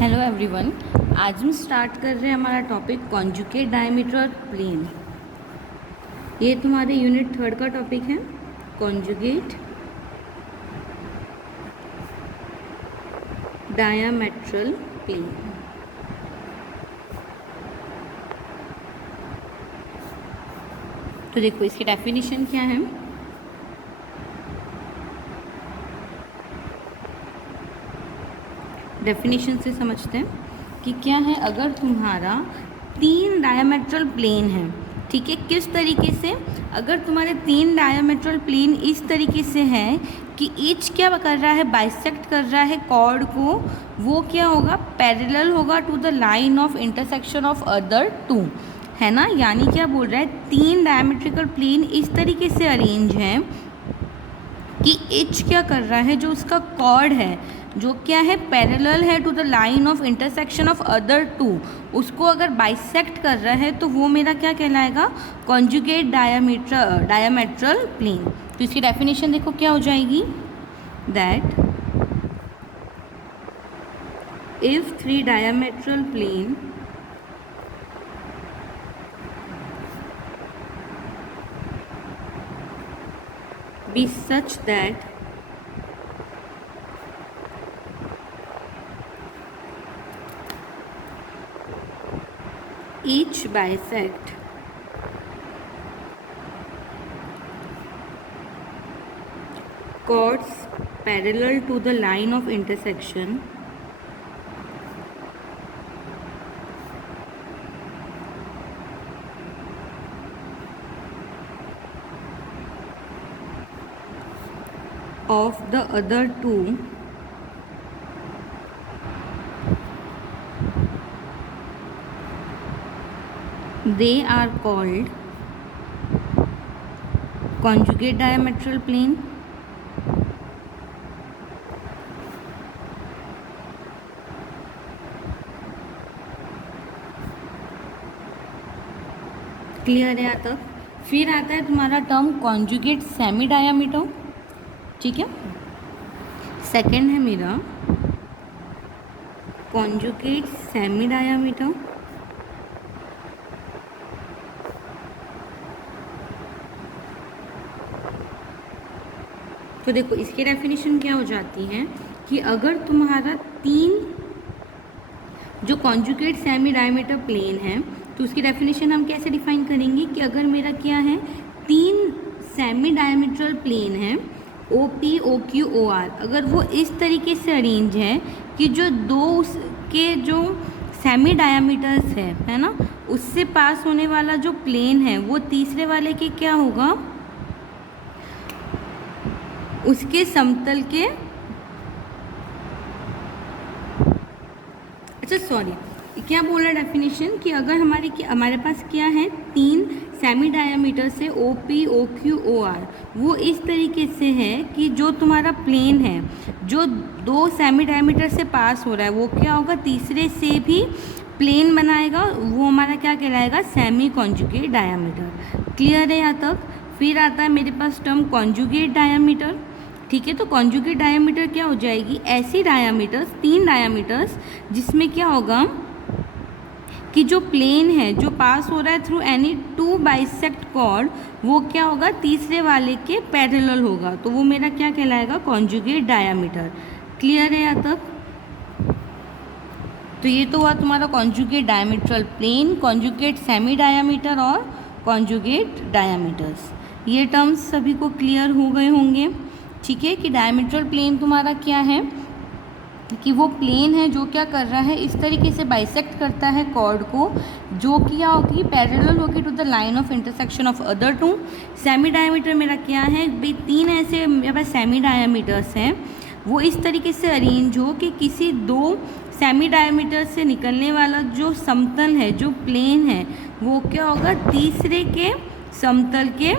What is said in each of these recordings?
Hello everyone. आज हम start कर रहे हैं हमारा टॉपिक कॉन्जुगेट डायमीटर प्लेन। ये तुम्हारे यूनिट 3 का टॉपिक है, कॉन्जुगेट डायमीट्रल प्लेन। तो देखो इसकी डेफिनेशन क्या है। डेफिनेशन से समझते हैं कि क्या है। अगर तुम्हारा 3 डायमेट्रल प्लेन है, ठीक है, किस तरीके से, अगर तुम्हारे 3 डायमेट्रल प्लेन इस तरीके से है कि ईच क्या कर रहा है, बाइसेक्ट कर रहा है कॉर्ड को, वो क्या होगा, पैरेलल होगा to the line of intersection of other 2, है ना। यानी क्या बोल रहा है, 3 डायमेट्रिकल प्लेन इस तरीके से अरेंज हैं कि ईच क्या कर रहा है, जो उसका कॉर्ड है, जो क्या है, पैरेलल है to the line of intersection of other 2, उसको अगर बाइसेक्ट कर रहा है तो वो मेरा क्या कहलाएगा, कॉन्जुगेट डायमेट्रल प्लेन। तो इसकी डेफिनेशन देखो क्या हो जाएगी, that if 3 diametral plane be such that each bisect chords parallel to the line of intersection of the other 2 they are called conjugate diametral plane। Clear है यहाँ तक। फिर आता है तुम्हारा टर्म कॉन्जुगेट सेमी डायामीटर, ठीक है। सेकंड है मेरा कॉन्जुगेट सेमी डायामीटर। तो देखो इसकी डेफिनेशन क्या हो जाती है कि अगर तुम्हारा 3 जो कॉन्जुगेट सेमी डायमीटर प्लेन है, तो उसकी डेफिनेशन हम कैसे डिफाइन करेंगे कि अगर मेरा क्या है, 3 सेमी डायमीट्रल प्लेन है, O P O Q O R, अगर वो इस तरीके से अरेंज है कि जो दो के जो सेमी डायमीटर्स है ना, उससे पास होने वाला जो प्लेन है वो तीसरे वाले के क्या होगा, उसके समतल के, अच्छा सॉरी क्या बोल रहा है डेफिनेशन, कि अगर हमारे पास क्या है, 3 सेमी डायामीटर से O P O Q O R, वो इस तरीके से है कि जो तुम्हारा प्लेन है जो 2 सेमी डायामीटर से पास हो रहा है, वो क्या होगा, तीसरे से भी प्लेन बनाएगा, वो हमारा क्या कहलाएगा, सेमी कॉन्जुगेट डायामीटर। क्लियर है यहाँ तक। फिर आता है मेरे पास टर्म कॉन्जुगेट डायामीटर, ठीक है। तो कॉन्जुगेट डायामीटर क्या हो जाएगी, ऐसी डायामीटर्स, 3 डायामीटर्स जिसमें क्या होगा कि जो प्लेन है जो पास हो रहा है थ्रू एनी 2 बाइसेक्ट कॉर्ड, वो क्या होगा, तीसरे वाले के पैरेलल होगा, तो वो मेरा क्या कहलाएगा, कॉन्जुगेट डायामीटर। क्लियर है यहाँ तक। तो ये तो हुआ तुम्हारा conjugate diametral plane, conjugate semi diameter और कॉन्जुगेट डायामीटर्स। ये टर्म्स सभी को क्लियर हो गए होंगे, ठीक है। कि डायमीट्रल प्लेन तुम्हारा क्या है, कि वो प्लेन है जो क्या कर रहा है, इस तरीके से बाइसेक्ट करता है कॉर्ड को, जो क्या होगी, पैरेलल होगी to the line of intersection of other 2। Semi diameter मेरा क्या है भाई, 3 ऐसे मेरे पास सेमी डायमीटर्स हैं, वो इस तरीके से अरेंज हो कि किसी 2 सेमी डायमीटर से निकलने वाला जो समतल है, जो प्लेन है, वो क्या होगा, तीसरे के समतल के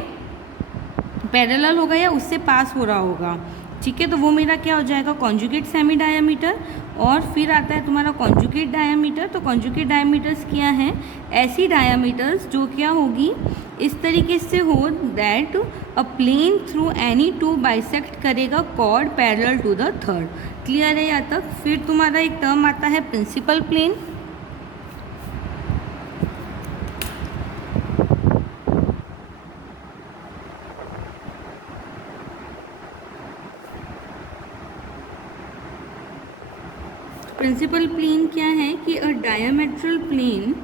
पैरेलल होगा या उससे पास हो रहा होगा। ठीक है, तो वो मेरा क्या हो जाएगा, कॉन्जुगेट सेमी डायामीटर। और फिर आता है तुम्हारा कॉन्जुगेट डायामीटर। तो कॉन्जुगेट डायामीटर्स क्या हैं, ऐसी डायामीटर्स जो क्या होगी, इस तरीके से हो that a plane through any two bisect करेगा chord parallel to the third. Clear है यहाँ तक। फिर तुम्हारा एक टर्म आता है प्रिंसिपल प्लेन। प्रिंसिपल प्लेन क्या है कि a diametral plane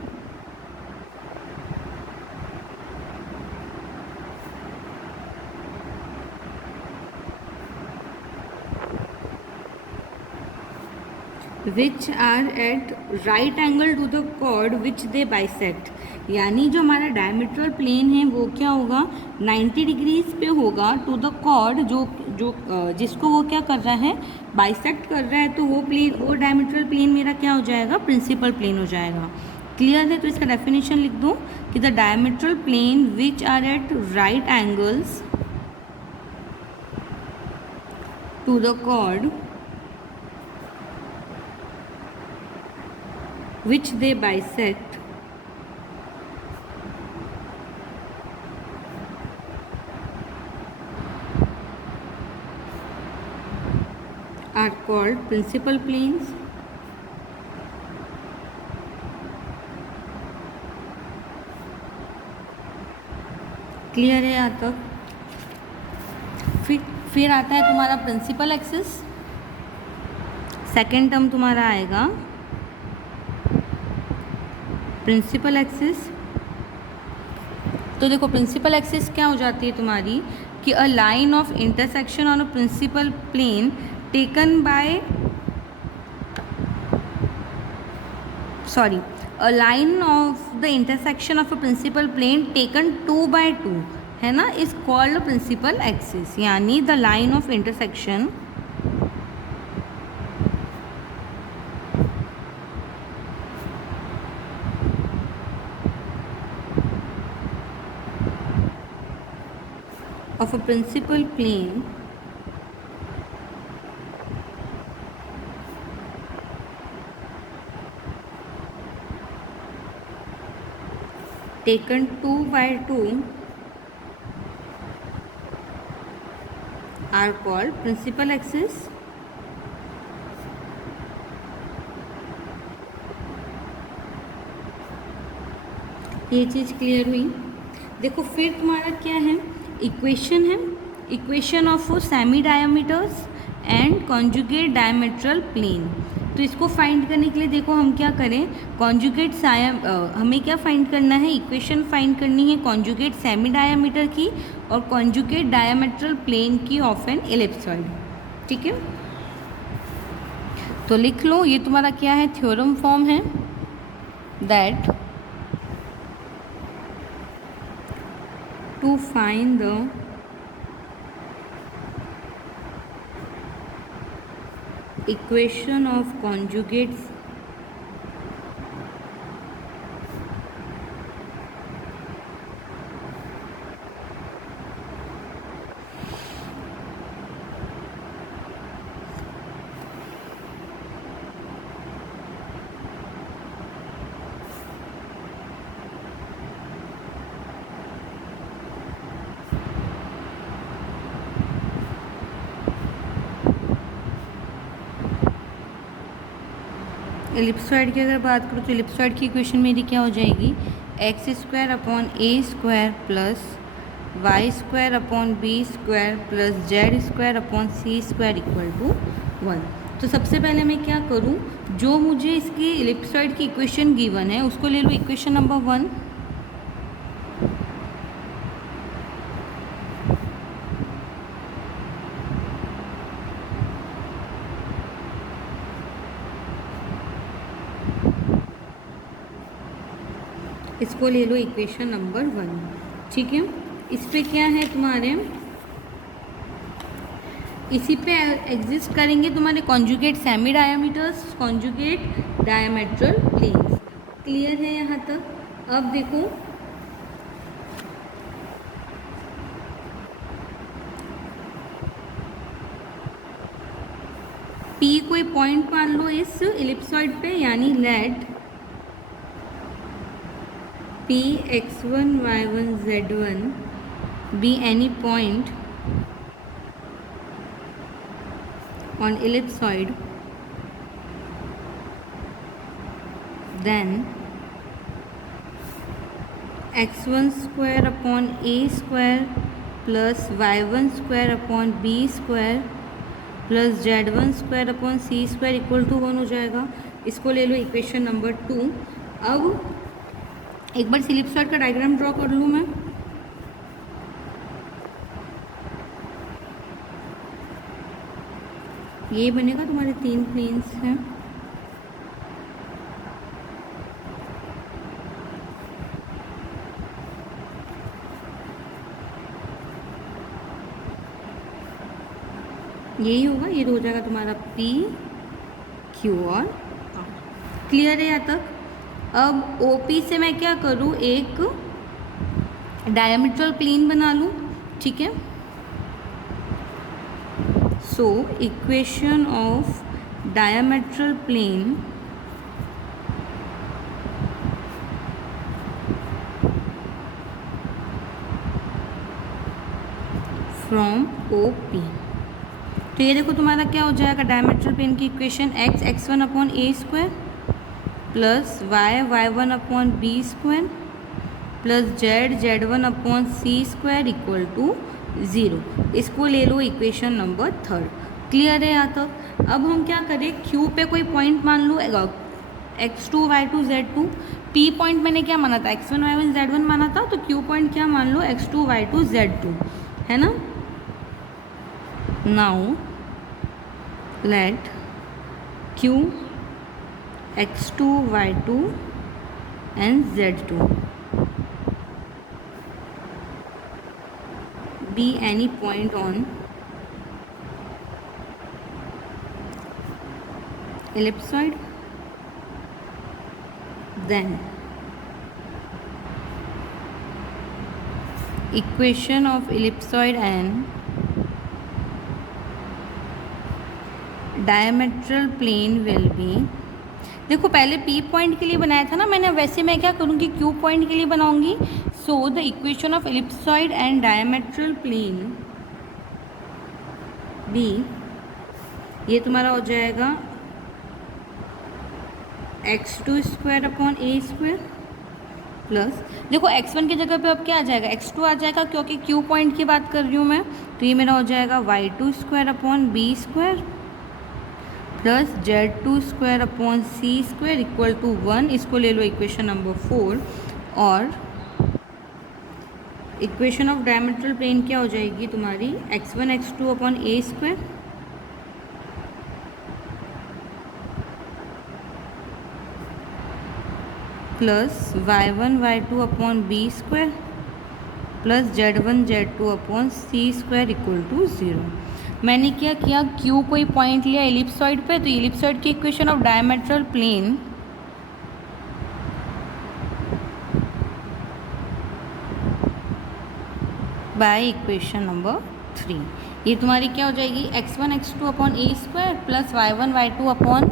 which are at right angle to the chord which they bisect. यानी जो हमारा डायमीट्रल प्लेन है वो क्या होगा, 90 डिग्रीज पे होगा टू द कॉर्ड जो जो जिसको वो क्या कर रहा है, बाइसेक्ट कर रहा है। तो वो प्लेन, वो डायमीट्रल प्लेन मेरा क्या हो जाएगा, प्रिंसिपल प्लेन हो जाएगा। क्लियर है। तो इसका डेफिनेशन लिख दो कि the diametral plane which are at right angles to the chord which they bisect are called principal planes। Clear है यहाँ तक। फिर आता है तुम्हारा प्रिंसिपल एक्सिस। सेकेंड टर्म तुम्हारा आएगा प्रिंसिपल एक्सिस। तो देखो प्रिंसिपल एक्सिस क्या हो जाती है तुम्हारी कि a line of intersection on a principal plane taken by a line of the intersection of a principal plane taken 2/2 है ना, इज कॉल्ड प्रिंसिपल एक्सिस। यानी the line of intersection of a principal plane taken 2/2 are called principal axis। ये चीज़ clear हुई। देखो फिर तुम्हारा क्या है, इक्वेशन है, equation of semi diameters and conjugate diametral plane. तो इसको फाइंड करने के लिए देखो हम क्या करें, कॉन्जुगेट हमें क्या फाइंड करना है, इक्वेशन फाइंड करनी है कॉन्जुगेट सेमी डायमीटर की और कॉन्जुगेट डायमेट्रल प्लेन की ऑफ एन एलिप्सॉइड। ठीक है, तो लिख लो, ये तुम्हारा क्या है, थ्योरम फॉर्म है that to find the equation of conjugates ellipsoid की अगर बात करूँ तो एलिप्सॉइड की इक्वेशन मेरी क्या हो जाएगी, x² plus y² plus z² equal to 1। तो सबसे पहले मैं क्या करूँ, जो मुझे इसकी एलिप्सॉइड की इक्वेशन गिवन है उसको ले लो इक्वेशन नंबर 1। इसको ले लो इक्वेशन नंबर 1। ठीक है, इस पे क्या है तुम्हारे, इसी पे एग्जिस्ट करेंगे तुम्हारे conjugate semi diameters, conjugate diametral planes. Clear है यहाँ तक। अब देखो P कोई पॉइंट मान लो इस इलिप्सॉइड पे, यानी late P x1 y1 z1 be any point on ellipsoid, then x1 square upon a square plus y1 square upon b square plus z1 square upon c square equal to 1 हो जाएगा। इसको ले लो equation number 2। अब एक बार ellipsoid का diagram draw कर लूँ मैं। ये बनेगा, तुम्हारे 3 प्लेन्स हैं। यही होगा, ये तो हो जाएगा तुम्हारा P Q और R। क्लियर है यहाँ तक। अब OP से मैं क्या करूँ, एक डायमीट्रल प्लेन बना लूँ, ठीक है। So equation of diametral plane from OP। तो ये देखो तुम्हारा क्या हो जाएगा, डायमीट्रल प्लेन की equation x x1 upon a square plus y y1 upon b square plus z z1 upon c square equal to 0। इसको ले लो इक्वेशन नंबर 3। क्लियर है यहाँ तक। अब हम क्या करें, Q पे कोई पॉइंट मान लो, x2 y2 z2। P point मैंने क्या माना था, x1 y1 z1 माना था, तो Q पॉइंट क्या मान लो, x2 y2 z2, है ना। Now let Q x2 y2 and z2 be any point on ellipsoid, then equation of ellipsoid and diametral plane will be. देखो पहले P पॉइंट के लिए बनाया था ना मैंने, वैसे मैं क्या करूँगी, Q पॉइंट के लिए बनाऊँगी। So the equation of ellipsoid and diametral plane be, ये तुम्हारा हो जाएगा x2 square upon a square plus, देखो x1 की जगह पे अब क्या आ जाएगा, x2 आ जाएगा, क्योंकि Q पॉइंट की बात कर रही हूँ मैं। तो ये मेरा हो जाएगा y2 square upon b square plus z2 square upon c square equal to 1। इसको ले लो इक्वेशन नंबर 4। और इक्वेशन ऑफ डायमीट्रल प्लेन क्या हो जाएगी तुम्हारी, x1 x2 upon a square plus y1 y2 upon b square plus z1 z2 upon c square equal to 0। मैंने क्या किया, Q कोई पॉइंट लिया एलिप्सॉइड पे, तो एलिप्सॉइड की equation of diametral plane by equation number 3, ये तुम्हारी क्या हो जाएगी, x1 x2 upon a square plus y1 y2 upon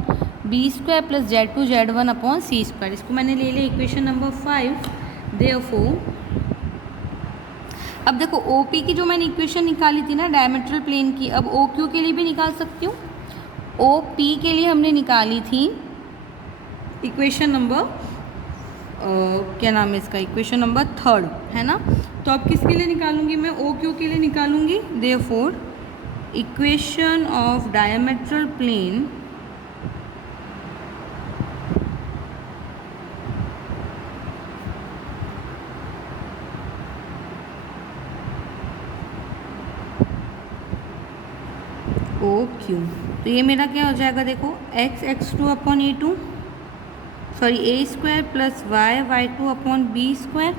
b square plus z2 z1 upon c square. इसको मैंने ले लिया इक्वेशन नंबर 5। देयरफॉर अब देखो OP की जो मैंने इक्वेशन निकाली थी ना डायमेट्रल प्लेन की, अब OQ के लिए भी निकाल सकती हूँ। OP के लिए हमने निकाली थी इक्वेशन नंबर क्या नाम है इसका, इक्वेशन नंबर 3, है ना। तो अब किसके लिए निकालूंगी मैं, OQ के लिए निकालूंगी। Therefore equation of diametral plane OQ, तो ये मेरा क्या हो जाएगा, देखो x x2 upon a2 sorry a square plus y y2 upon b square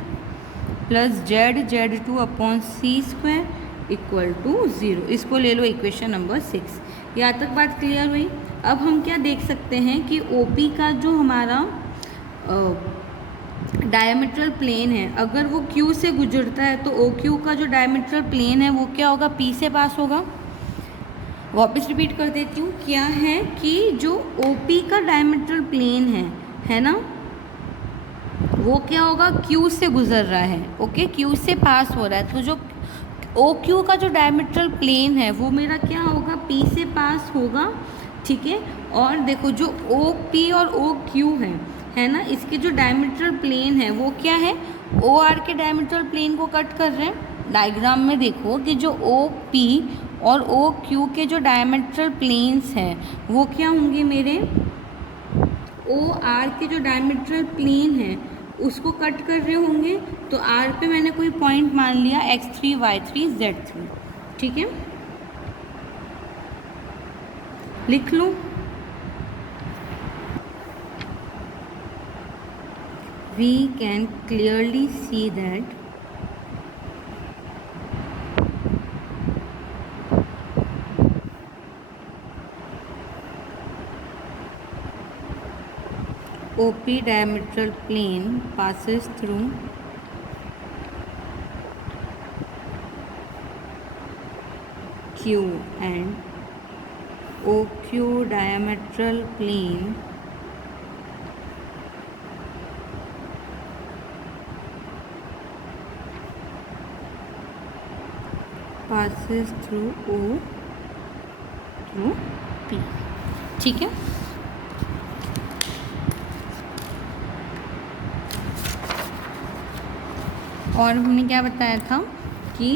plus z z2 upon c square equal to 0। इसको ले लो इक्वेशन नंबर 6। यहाँ तक बात क्लियर हुई। अब हम क्या देख सकते हैं कि OP का जो हमारा डायमीट्रल प्लेन है, अगर वो Q से गुजरता है तो OQ का जो डायमीट्रल प्लेन है वो क्या होगा, P से पास होगा। वापस रिपीट कर देती हूँ, क्या है कि जो OP का डायमीट्रल प्लेन है ना, वो क्या होगा, Q से गुजर रहा है, ओके, Q से पास हो रहा है। तो जो OQ का जो डायमीट्रल प्लेन है वो मेरा क्या होगा, P से पास होगा, ठीक है। और देखो जो OP और OQ है ना, इसके जो डायमीट्रल प्लेन है वो क्या है, OR के डायमीट्रल प्लेन को कट कर रहे हैं। डायग्राम में देखो कि जो OP और OQ के जो डायमीट्रल प्लेन्स हैं वो क्या होंगे मेरे, OR के जो डायमीट्रल प्लेन है उसको कट कर रहे होंगे। तो R पे मैंने कोई पॉइंट मान लिया x3 y3 z3, ठीक है, लिख लो। We can clearly see that OP diametral plane passes through Q and OQ diametral plane passes through O through P, ठीक है। और हमने क्या बताया था कि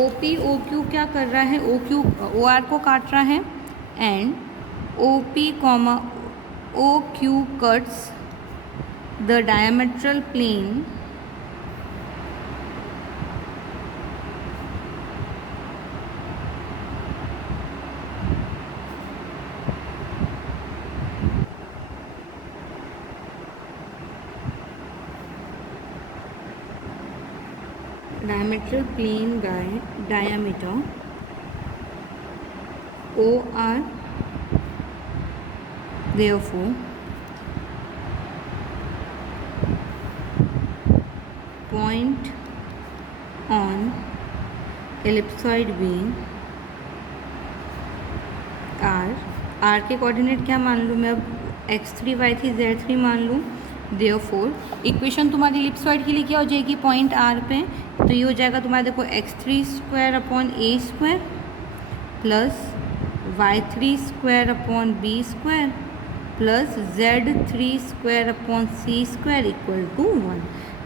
OP OQ क्या कर रहा है, OQ OR को काट रहा है, and OP comma OQ cuts the diametral plane diameter OR, therefore point on ellipsoid beam R के कोऑर्डिनेट क्या मान लूँ मैं अब, x3 y3 z3 मान लूँ। देयरफॉर इक्वेशन तुम्हारी इलिप्सॉइड के लिए क्या हो जाएगी, पॉइंट R पे, तो ये हो जाएगा तुम्हारा देखो x3 square upon a square plus y3 square upon b square plus z3 square upon c square equal to 1।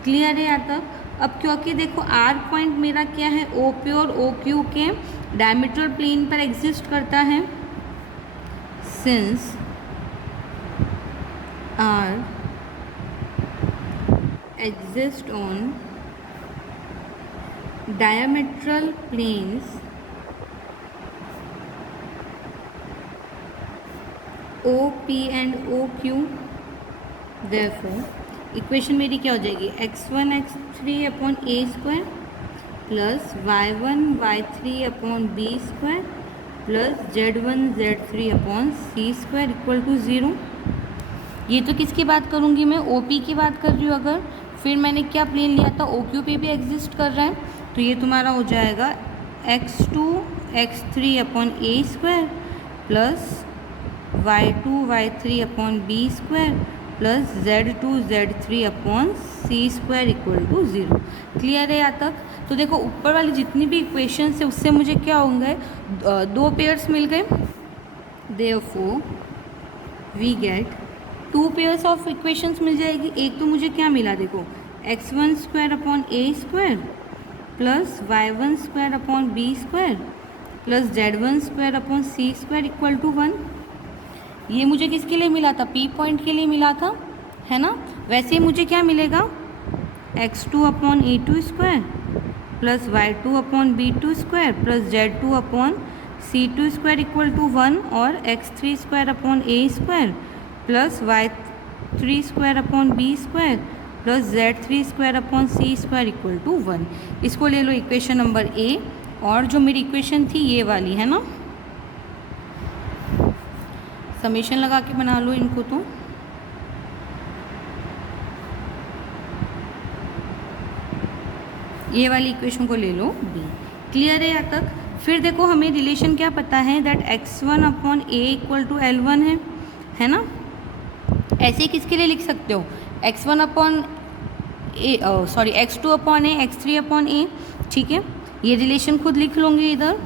Clear है यहाँ तक। अब क्योंकि देखो R पॉइंट मेरा क्या है, OP और OQ के डायमीट्रल प्लेन पर एग्जिस्ट करता है, since R exist on diametral planes OP and OQ, therefore equation मेरी क्या हो जाएगी, x1 x3 upon a square plus y1 y3 upon b square plus z1 z3 upon c square equal to 0। ये तो किसकी बात करूँगी मैं, OP की बात कर रही हूँ। अगर फिर मैंने क्या प्लेन लिया था, OQ पे भी एग्जिस्ट कर रहा है, तो ये तुम्हारा हो जाएगा x2 x3 upon a square plus y2 y3 upon b square plus z2 z3 upon c square equal to 0। Clear है यहाँ तक। तो देखो ऊपर वाली जितनी भी इक्वेशन है उससे मुझे क्या होंगे, दो पेयर्स मिल गए, therefore we get 2 pairs of equations मिल जाएगी। एक तो मुझे क्या मिला देखो, x1 square upon a square plus y1 square upon b square plus z1 square upon c square equal to 1। ये मुझे किसके लिए मिला था, P पॉइंट के लिए मिला था, है ना। वैसे ही मुझे क्या मिलेगा, x2 upon a2 square plus y2 upon b2 square plus z2 upon c2 square equal to 1 और x3 square upon a square plus y3 square upon b square plus z3 square upon c square equal to 1। इसको ले लो equation number A। और जो मेरी equation थी ये वाली है ना, समेशन लगा के बना लो इनको। तो ये वाली इक्वेशन को ले लो B। क्लियर है यहाँ तक। फिर देखो हमें रिलेशन क्या पता है, that x1 upon a equal to L1 है ना। ऐसे ही किसके लिए लिख सकते हो, x1 अपॉन ए, सॉरी x2 अपॉन ए, x3 अपॉन ए, ठीक है, ये रिलेशन खुद लिख लूँगी इधर।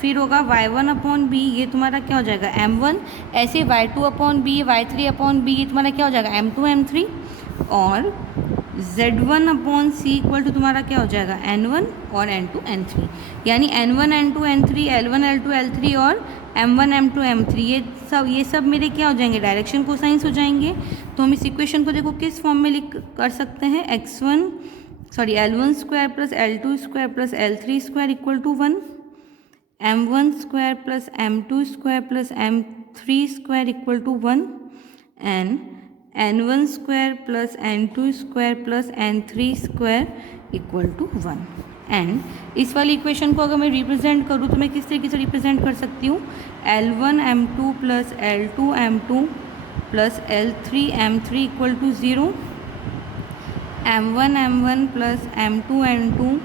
फिर होगा y1 अपॉन बी, ये तुम्हारा क्या हो जाएगा m1। ऐसे y2 upon B, y3 upon B, ये तुम्हारा क्या हो जाएगा m2 m3। और z1 upon C equal to तुम्हारा क्या हो जाएगा n1 और n2 n3, यानी n1 n2 n3, l1 l2 l3 और m1 m2 m3, ये सब मेरे क्या हो जाएंगे, डायरेक्शन कोसाइंस हो जाएंगे। तो हम इस इक्वेशन को देखो किस फॉर्म में लिख कर सकते हैं, l1 square plus l2 square plus l3 square equal to 1, m1 square plus m2 square plus m3 square equal to 1 and n1 square plus n2 square plus n3 square equal to 1। And इस वाली equation को अगर मैं represent करूँ तो मैं किस तरीके से रिप्रेजेंट कर सकती हूँ, l1 m2 plus l2 m2 plus l3 m3 equal to 0, m1 m1 plus m2 n2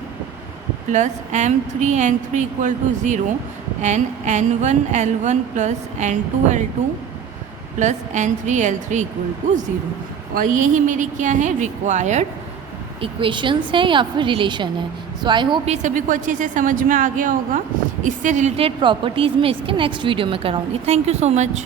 plus m3 n3 equal to 0 and n1 l1 plus n2 l2 plus n3 l3 equal to 0। और यही मेरी क्या है, required equations है या फिर relation है। सो I hope ये सभी को अच्छे से समझ में आ गया होगा। इससे रिलेटेड प्रॉपर्टीज़ में इसके नेक्स्ट वीडियो में कराऊंगी। Thank you so much.